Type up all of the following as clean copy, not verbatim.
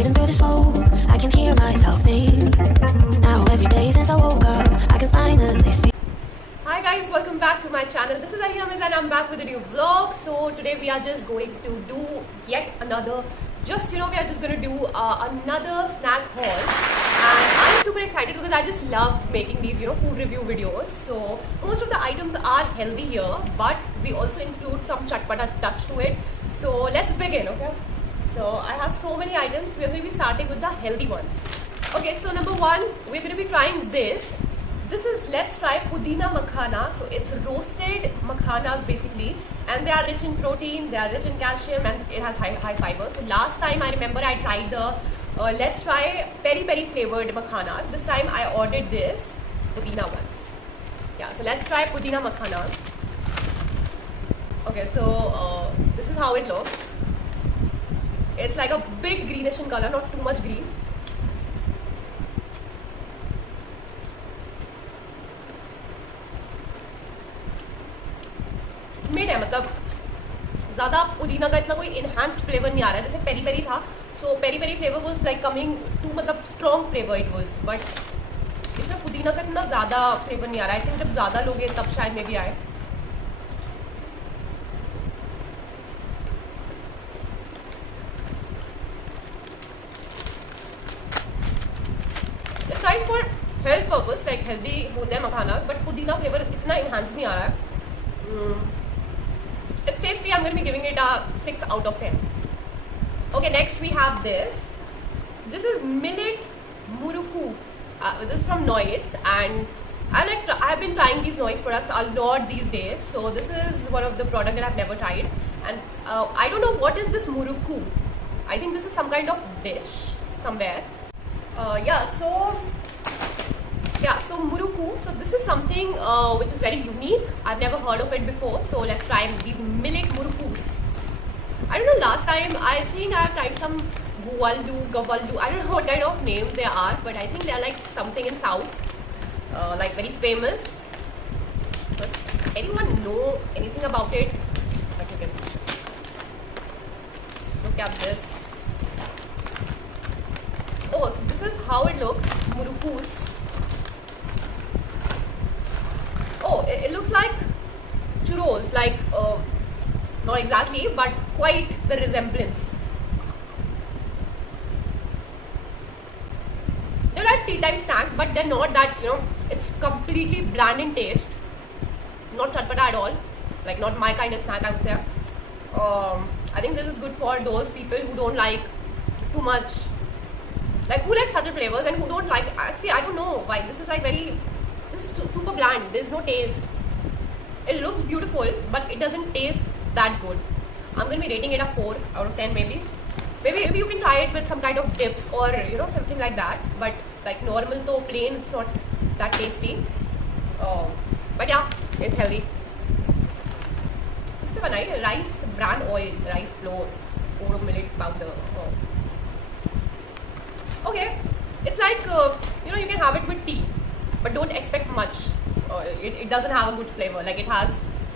fading through the smoke. I can hear myself think. Now every day since I woke up, I can finally see. Hi guys, welcome back to my channel. This is Arina Mirza and I'm back with a new vlog. So today we are just going to do yet another, we are just going to do another snack haul. And I'm super excited because I just love making these, food review videos. So most of the items are healthy here, but we also include some chatpata touch to it. So let's begin, okay? So I have so many items. We are going to be starting with the healthy ones. Okay, so number one, we're going to be trying this. This is, let's try Pudina Makhana. So it's roasted makhanas basically, and they are rich in protein, they are rich in calcium, and it has high fiber. So last time I remember I tried the let's try peri peri flavored makhanas. This time I ordered this Pudina ones. Yeah, so let's try Pudina Makhanas. Okay, so this is how it looks. It's like a bit greenish in color, not too much green. Mid है, मतलब ज़्यादा पुदीना का इतना कोई enhanced flavour नहीं आ रहा है जैसे पेरी पेरी था. So peri peri flavour was like coming to, मतलब strong flavour it was, but इसमें पुदीना का इतना ज़्यादा फ्लेवर नहीं आ रहा है. आई थिंक जब ज़्यादा लोगे तब शायद में भी आए. Side for health purpose, like healthy होते हैं मखाना, बट पुदीना फ्लेवर इतना इनहांस नहीं आ रहा है. It's tasty. I'm going to be giving it a 6 out of 10. Okay, next we have this. This is millet muruku. This is from Noise, and I have been trying these Noise products a lot these days. So this is one of the products that I've never tried, and I don't know what is this muruku. I think this is some kind of dish somewhere. So muruku. So this is something which is very unique. I've never heard of it before. So let's try these millet murukus. I don't know, last time I think I've tried some guvaldu. I don't know what kind of name they are, but I think they are like something in south, like very famous. So anyone know anything about it? But you can look at this. Oh, so this is how it looks, murukus. Oh, it looks like churros, like not exactly, but quite the resemblance. They're like tea time snack, but they're not that, it's completely bland in taste. Not chatpata at all, like not my kind of snack, I would say. I think this is good for those people who don't like too much, like who like subtle flavors and who don't like, actually I don't know why this is like this is super bland. There's no taste. It looks beautiful, but it doesn't taste that good. I'm going to be rating it a 4 out of 10 maybe. Maybe you can try it with some kind of dips or something like that, but like normal to plain, it's not that tasty. But yeah, it's healthy. This is a rice bran oil, rice flour, 4 millet powder. Okay, it's like you can have it with tea, but don't expect much. It doesn't have a good flavor. Like it has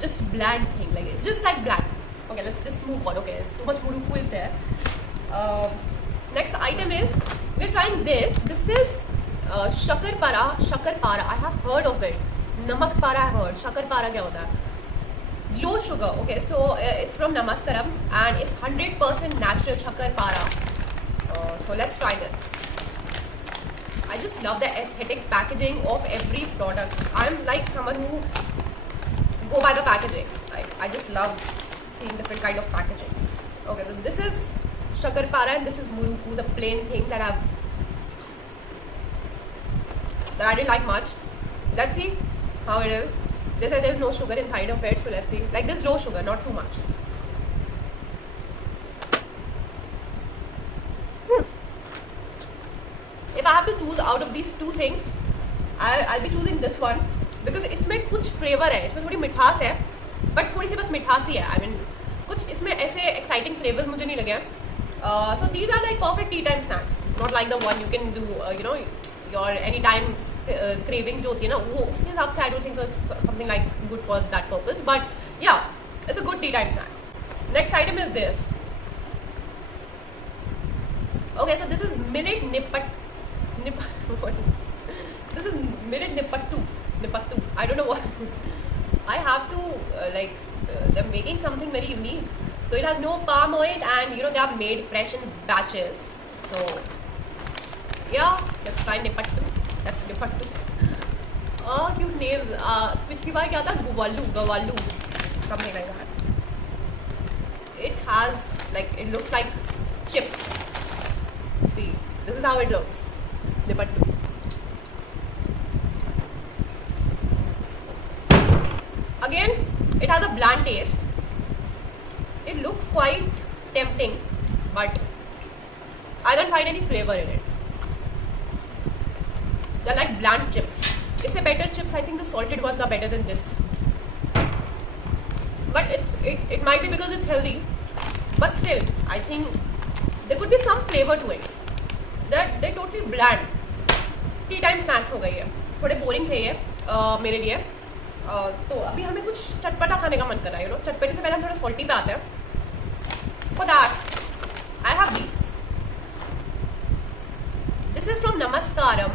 just bland thing. Like it's just like bland. Okay, let's just move on. Okay, too much muruku is there. Next item is, we're trying this. This is shakarpara. I have heard of it. Namak para I have heard. Shakarpara kya hota hai? Low sugar. Okay, so it's from Namaskaram and it's 100% natural shakarpara. So let's try this. I just love the aesthetic packaging of every product. I'm like someone who go by the packaging. I just love seeing different kind of packaging. Okay, so this is shakarpara and this is muruku, the plain thing that I didn't like much. Let's see how it is. They said there's no sugar inside of it, so let's see. Like this low sugar, not too much. If I have to choose out of these two things, I'll be choosing this one because इसमें कुछ flavour है, इसमें थोड़ी मिठास है, but थोड़ी सी बस मिठास ही है. I mean, कुछ इसमें ऐसे exciting flavors मुझे नहीं लगे. So these are like perfect tea time snacks, not like the one you can do, your anytime craving जो होती है ना, वो उसके हिसाब से I don't think so it's something like good for that purpose. But yeah, it's a good tea time snack. Next item is this. Okay, so this is millet what? This is millet nipattu. I don't know what. I have to they're making something very unique. So it has no palm oil, and you know they are made fresh in batches. So yeah, let's try nipattu. That's nipattu. Cute name. पिछली बार क्या था? Gavalu, something like that. It has it looks like chips. See, this is how it looks. Nipattu. Again, it has a bland taste. It looks quite tempting, but I don't find any flavor in it. They're like bland chips. It's a better chips. I think the salted ones are better than this. But it might be because it's healthy. But still, I think there could be some flavor to it. They're totally bland. Tea time snacks हो गई है. थोड़े boring थे ये मेरे लिए. तो अभी हमें कुछ चटपटा खाने का मन कर रहा है. You know, चटपटे से पहले हम थोड़ा salty पे आते हैं. For that, I have these. This is from Namaskaram,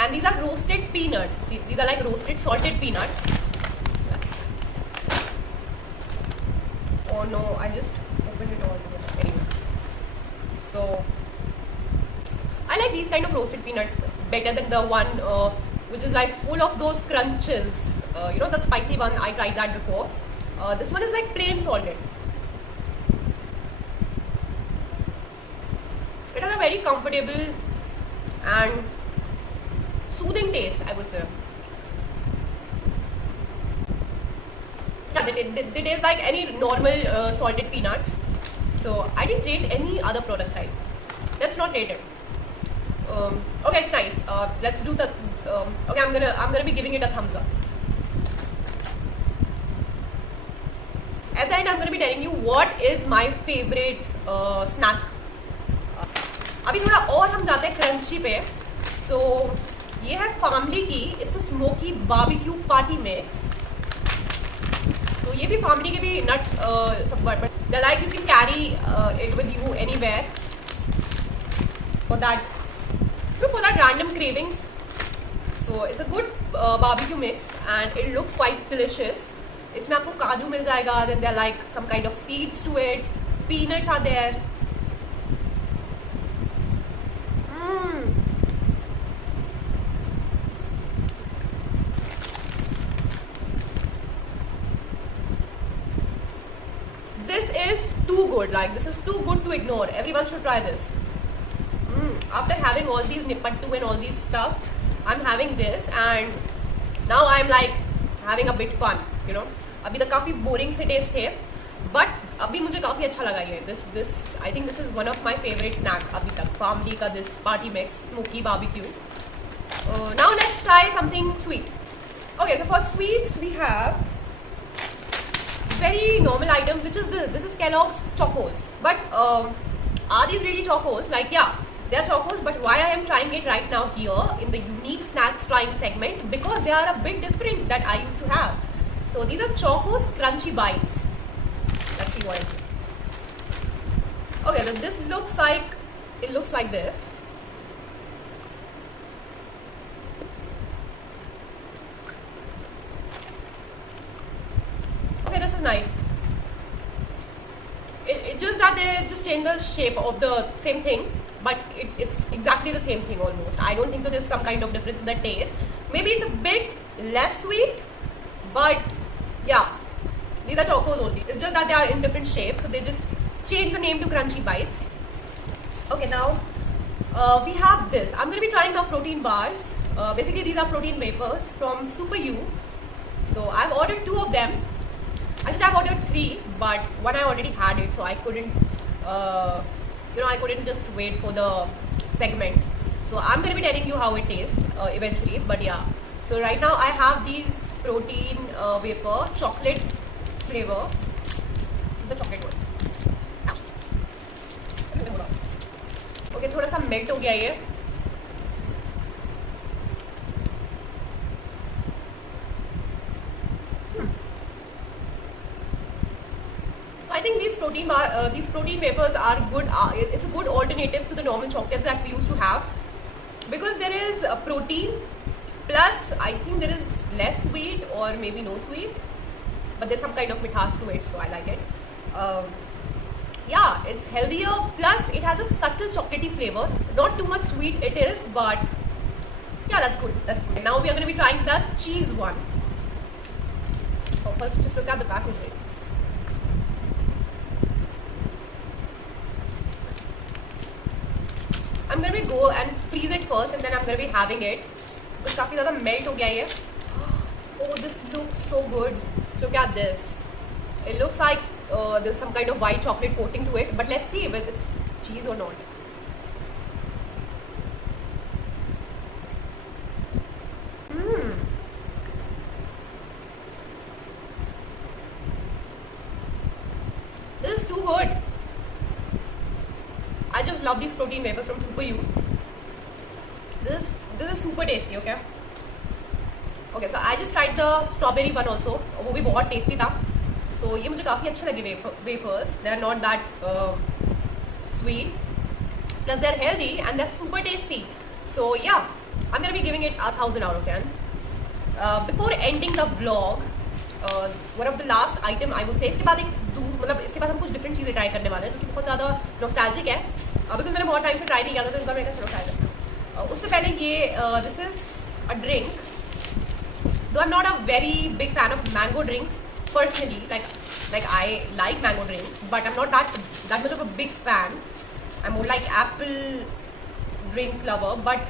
and these are roasted peanuts. These are like roasted salted peanuts. Oh no, I just opened it all together. Anyway, so I like these kind of roasted peanuts better than the one which is like full of those crunches. You know, the spicy one, I tried that before. This one is like plain salted. It has a very comfortable and soothing taste, I would say. Yeah, they taste like any normal salted peanuts. So I didn't rate any other products, right? Let's not rate it. Okay, it's nice. Let's do the. Okay, I'm gonna be giving it a thumbs up. At the end, I'm gonna be telling you what is my favorite snack. अभी थोड़ा और हम जाते हैं crunchy पे. So ये है formally की. It's a smoky barbecue party mix. So ये भी फार्मली के भी nuts सब but they're like you can carry it with you anywhere. For that random cravings. So it's a good barbecue mix and it looks quite delicious. इसमें आपको काजू मिल जाएगा. Then there are like some kind of seeds to it. Peanuts are there. This is too good. Like this is too good to ignore. Everyone should try this. After having all these nipattu and all these stuff, I'm having this and now I'm like having a bit fun. You know, अभी तक काफी boring से taste थे, but अभी मुझे काफी अच्छा लगा ये. This I think this is one of my favorite snack अभी तक. Family का this party mix, smoky barbecue. Now let's try something sweet. Okay, so for sweets we have very normal items, which is this. This is Kellogg's Chocos. But are these really Chocos? Like, yeah, they are Chocos, but why I am trying it right now here in the unique snacks trying segment? Because they are a bit different that I used to have. So these are Chocos Crunchy Bites. Let's see what it is. Okay, then this looks like, it looks like this. Okay, this is nice. It's just that they just change the shape of the same thing, but it's exactly the same thing almost. I don't think so there's some kind of difference in the taste. Maybe it's a bit less sweet, but yeah, these are Chocos only. It's just that they are in different shapes, so they just change the name to Crunchy Bites. Okay, now we have this. I'm going to be trying now protein bars. Basically, these are protein wafers from Super U. So I've ordered 2 of them. Actually, I've ordered 3, but one I already had it, so I couldn't, I couldn't just wait for the segment. So I'm going to be telling you how it tastes eventually, but yeah. So right now I have these protein wafer, chocolate flavor. So the chocolate one. Okay, थोड़ा सा melt हो गया ये. I think these these protein wafers are good. It's a good alternative to the normal chocolates that we used to have, because there is protein plus I think there is less sweet or maybe no sweet, but there's some kind of mithas to it, so I like it. Yeah, it's healthier, plus it has a subtle chocolatey flavor. Not too much sweet it is, but yeah, that's good. That's good. Now we are going to be trying the cheese one. Oh, first just look at the packaging. I'm going to be go and freeze it first, and then I'm going to be having it. Because काफी ज़्यादा melt हो गया ये. Oh, this looks so good. Look at this. It looks like there's some kind of white chocolate coating to it, but let's see if it's cheese or not. This is too good. I just love these protein wafers from Super U. This is super tasty. Okay. Okay, so I just tried the strawberry one also. वो भी बहुत tasty था. So ये मुझे काफ़ी अच्छे लगे wafers. They are not that sweet. Plus they're healthy and they're super tasty. So yeah, I'm gonna be giving it 1,000 out of 10. Before ending the vlog, one of the last item I would say, इसके बाद इसके बाद हम कुछ different चीज़ें try करने वाले हैं जो कि बहुत ज़्यादा nostalgic है. Because मैंने बहुत time से try नहीं किया था, तो इस बार मैंने चलो try करता हूँ. उससे पहले ये this is a drink. Though I'm not a very big fan of mango drinks personally, like I like mango drinks, but I'm not that much of a big fan. I'm more like apple drink lover. But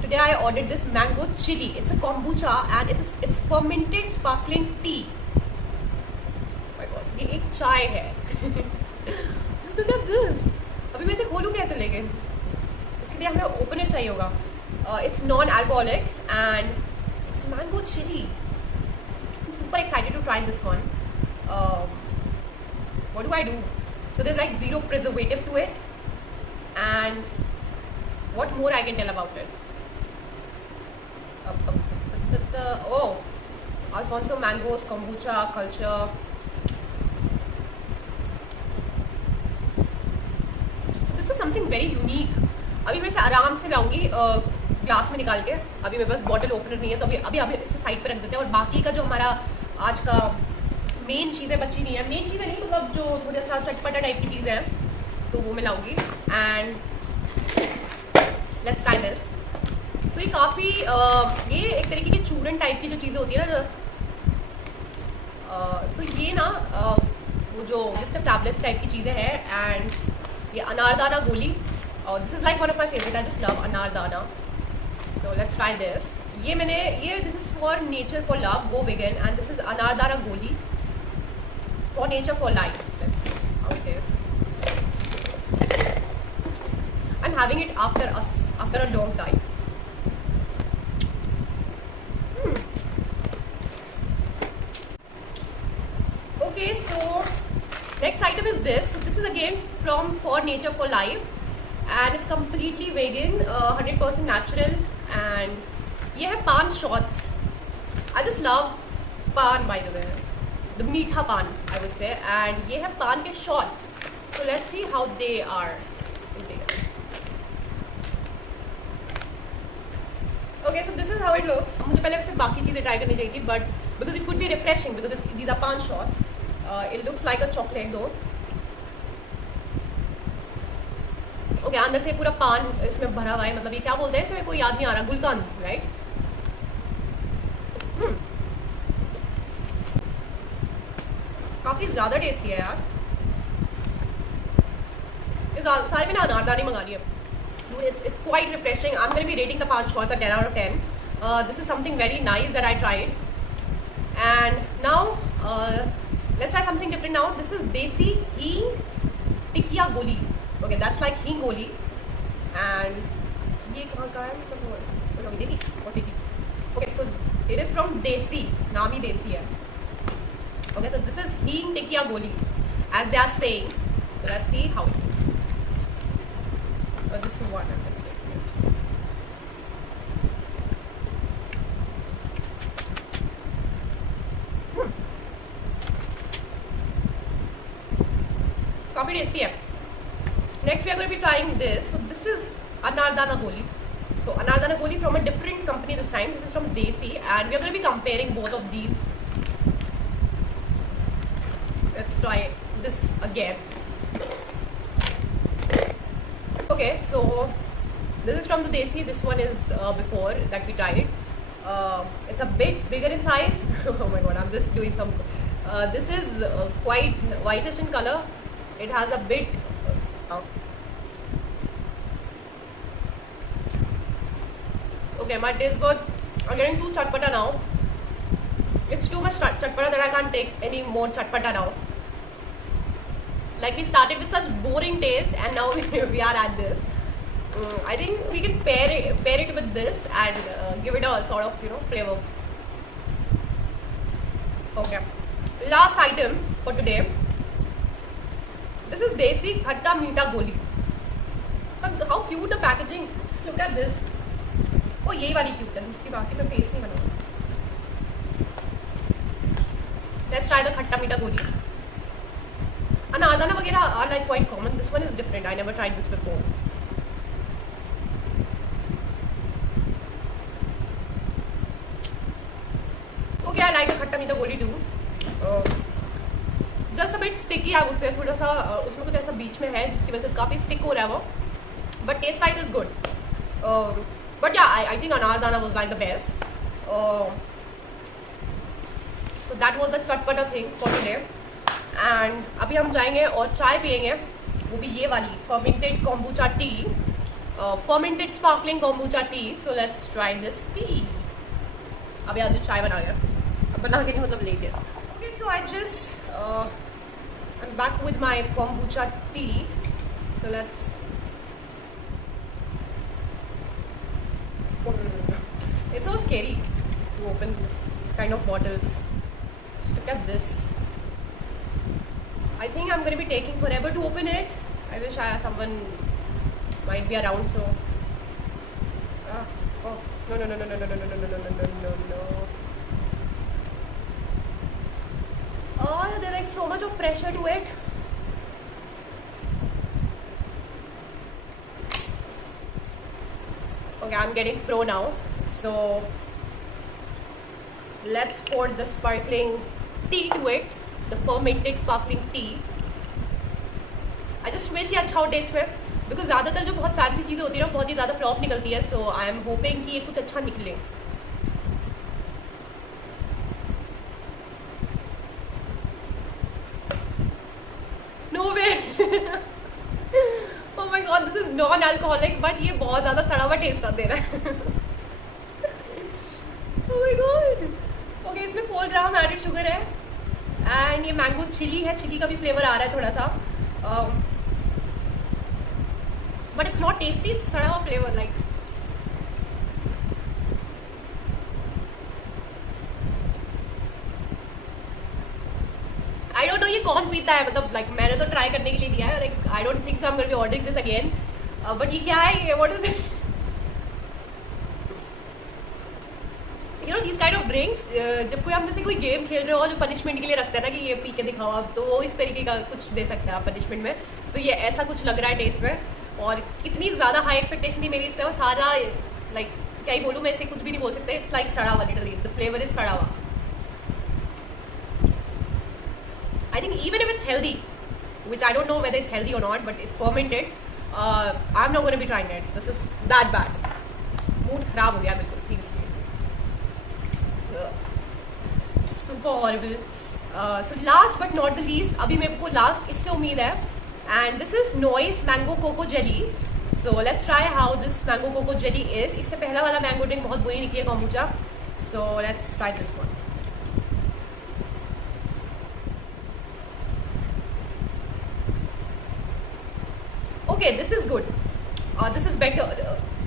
today I ordered this mango chili. It's a kombucha and it's fermented sparkling tea. Oh my god, ये एक चाय है. Just look at this. अभी मैं इसे खोलूँ कैसे लेकिन? इसके लिए हमें opener चाहिए होगा. It's non-alcoholic and it's mango chili. I'm super excited to try this one. What do I do? So there's like zero preservative to it, and what more I can tell about it? Oh, Alfonso mangoes, kombucha culture. So this is something very unique. अभी मैं इसे आराम से लाऊंगी glass में निकाल के. अभी मेरे पास बॉटल ओपनर नहीं है, तो अभी इसे साइड पे रख देते हैं. और बाकी का जो हमारा आज का मेन चीज़ें बची नहीं है, मेन चीज़ें नहीं मतलब जो थोड़ा सा चटपटा टाइप की चीज़ें हैं, तो वो मैं लाऊंगी. And let's try this. सो ये काफ़ी ये एक तरीके की चूरन टाइप की जो चीज़ें होती है ना, सो ये ना वो जो जस्ट टैबलेट्स टाइप की चीज़ें हैं. एंड ये अनारदाना गोली. This is like one of my favourite. I just love anardana. So let's try this. This is for nature for love. Go vegan. And this is Anardana Goli for nature for life. Let's see how it is. I'm having it after a long time. Okay, so next item is this. So this is again from For Nature for Life, and it's completely vegan, 100% natural. And ये है पान shots. I just love पान, by the way, the मीठा पान I would say. And ये है पान के shots. So let's see how they are in taste. Okay, so this is how it looks. मुझे पहले वैसे बाकी चीज़ें try करनी चाहिए थी, but because it could be refreshing because these are पान shots. It looks like a chocolate though. Okay, अंदर से पूरा पान इसमें भरा हुआ है. मतलब ये क्या बोलते हैं इसमें, कोई याद नहीं आ रहा. गुलकंद, राइट? काफ़ी ज़्यादा टेस्टी है यार. सारे मैंने अनारदाने मंगा लिए. It's quite refreshing. I'm going to be rating the pan shots at 10 out of 10. This is something very nice that I tried. And now let's try something different now. This is Desi Hing Tikya Goli. Okay, that's like hing goli. And ये कहाँ का है मतलब देसी और देसी. Okay, so it is from Desi. नाम ही देसी है. Okay, so this is hing tikya goli, as they are saying. So let's see how it is. This is one. काफ़ी टेस्टी है. Next we are going to be trying this. So this is Anardana Goli. So Anardana Goli from a different company this time. This is from Desi, and we are going to be comparing both of these. Let's try this again. Okay, so this is from the Desi. This one is before that we tried it. It's a bit bigger in size. Oh my god, I'm just doing some. This is quite whitish in color. It has a bit. Okay, my taste buds are getting too chatpata now. It's too much chatpata that I can't take any more chatpata now. Like we started with such boring taste, and now we are at this. I think we can pair it with this and give it a sort of flavor. Okay, last item for today. This is Desi Khatta Meeta Goli. But how cute the packaging! Just look at this. Oh, यही वाली cute है. दूसरी बाकी मैं test नहीं बनाऊंगा. Let's try the Khatta Meeta Goli. Anardana वगैरह are like quite common. This one is different. I never tried this before. Okay, I like the Khatta Meeta Goli too. Just a bit sticky, I would say. थोड़ा सा उसमें कुछ ऐसा बीच में है जिसकी वजह से काफ़ी स्टिक हो रहा है वो. But taste wise is good. But yeah, I think Anardana was like the best. So that was the chatpata thing for today. And अभी हम जाएंगे और चाय पियेंगे. वो भी ये वाली fermented kombucha tea, fermented sparkling kombucha tea. So let's try this tea. अभी आज चाय बना गया. बना के नहीं मतलब ले गया. Okay, so I just I'm back with my kombucha tea. So let's. It's so scary to open these kind of bottles. Just look at this. I think I'm going to be taking forever to open it. I wish someone might be around. So, oh no. Oh, there's like so much of pressure to it. Okay, I'm getting pro now. So let's pour the sparkling tea to it, the fermented sparkling tea. I just wish ये अच्छा हो test में, because ज़्यादातर जो बहुत fancy चीज़ें होती है ना बहुत ही ज़्यादा फ्लॉप निकलती है. So I am hoping कि ये कुछ अच्छा निकले. No way. Oh my god, this is non-alcoholic, but ये बहुत ज़्यादा सड़ा हुआ टेस्ट दे रहा है. Oh my god. Okay, इसमें 4 ग्राम एडेड शुगर है एंड ये मैंगो चिली है. चिली का भी फ्लेवर आ रहा है थोड़ा सा, but it's not tasty. It's सड़ा हुआ flavour like. I don't know ये कौन पीता है, मतलब लाइक मैंने तो ट्राई करने के लिए दिया है. Like I don't think so I am going to be ordering this again. But ये क्या है, ये what is it? You know this kind of drinks, जब कोई हम जैसे कोई गेम खेल रहे हो जो पनिशमेंट के लिए रखते हैं ना कि ये पी के दिखाओ आप, तो वो इस तरीके का कुछ दे सकते हैं आप पनिशमेंट में. सो ये ऐसा कुछ लग रहा है टेस्ट में. और इतनी ज़्यादा हाई एक्सपेक्टेशन थी मेरी इससे, और सारा लाइक क्या ही बोलूँ मैं, इसे कुछ भी नहीं बोल सकते. इट्स लाइक सड़ा हुआ लिटरली. द फ्लेवर इज सड़ा हुआ. I think even if it's healthy, which I don't know whether it's healthy or not, but it's fermented, I'm not going to be trying it. This is that bad. Mood खराब हो गया बिल्कुल, seriously. Super horrible. So last but not the least, अभी मेरे को last इससे उम्मीद है, and this is Noise Mango Coco Jelly. So let's try how this Mango Coco Jelly is. इससे पहला वाला मैंगो ड्रिंक बहुत बुरी निकली है kombucha. So let's try this one. Okay, this is good. This is better.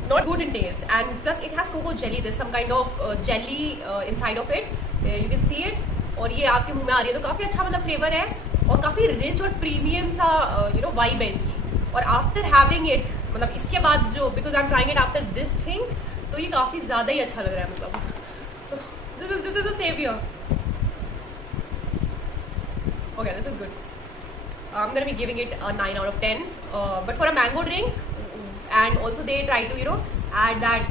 Not good in taste, and plus it has cocoa jelly. There's some kind of jelly inside of it. You can see it. और ये आपके मुंह में आ रही है तो काफ़ी अच्छा मतलब फ्लेवर है और काफ़ी रिच और प्रीमियम सा वाइब है इसकी. और आफ्टर हैविंग इट, मतलब इसके बाद जो, because I am trying it after this thing, तो ये काफ़ी ज़्यादा ही अच्छा लग रहा है मतलब. So this is a saviour. Okay, this is good. I'm gonna be giving it a 9 out of 10. But for a mango drink, and also they try to add that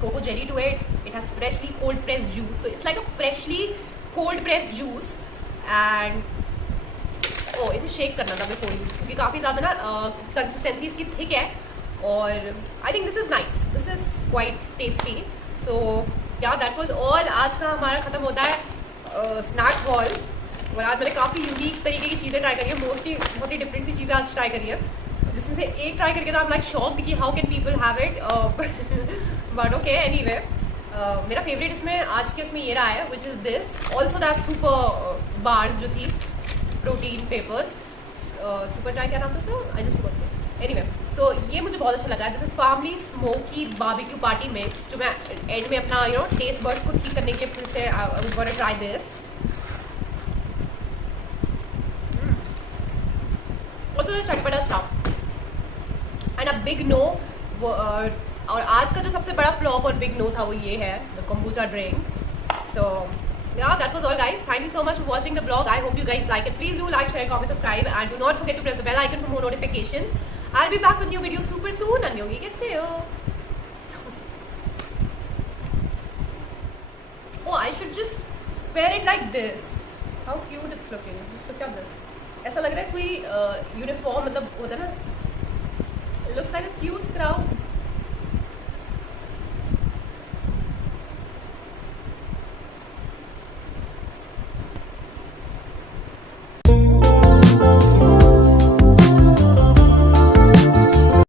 cocoa jelly to it. It has freshly cold pressed juice, so it's like a freshly cold pressed juice. And इसे shake करना था before use, क्योंकि काफ़ी ज़्यादा ना consistency इसकी thick है. और I think this is nice, this is quite tasty. So yeah that was all. आज का हमारा ख़त्म होता है स्नैक हॉल. और आज मैंने काफ़ी यूनिक तरीके की चीज़ें ट्राई करी है, मोस्टली बहुत ही डिफरेंट सी चीज़ें आज ट्राई करी है, जिसमें से एक ट्राई करके तो आई एम लाइक शॉक्ड कि how can people have it. But okay, anyway मेरा फेवरेट इसमें आज के उसमें ये रहा है, which is this. Also that super bars जो थी, प्रोटीन पेपर्स, सुपर ड्राई क्या नाम था उसका, आई जस्ट फॉरगॉट. एनीवे, सो ये मुझे बहुत अच्छा लगा. This is formally smoky barbecue party mix, जो मैं एंड में अपना टेस्ट बर्ड्स को ठीक करने के फिर से I want to try this. Also चटपटा stuff and a big no. और आज का जो सबसे बड़ा फ्लॉप और बिग नो था वो ये है, the kombucha drink. So yeah, that was all guys. Thank you so much for watching the vlog. I hope you guys like it. Please do like, share, comment, subscribe, and do not forget to press the bell icon for more notifications. I'll be back with new videos super soon. Annyeonghi kaise ho? Oh, I should just wear it like this. How cute it's looking. Just look at that. ऐसा लग रहा है कोई uniform मतलब होता है ना. It looks like a cute crown.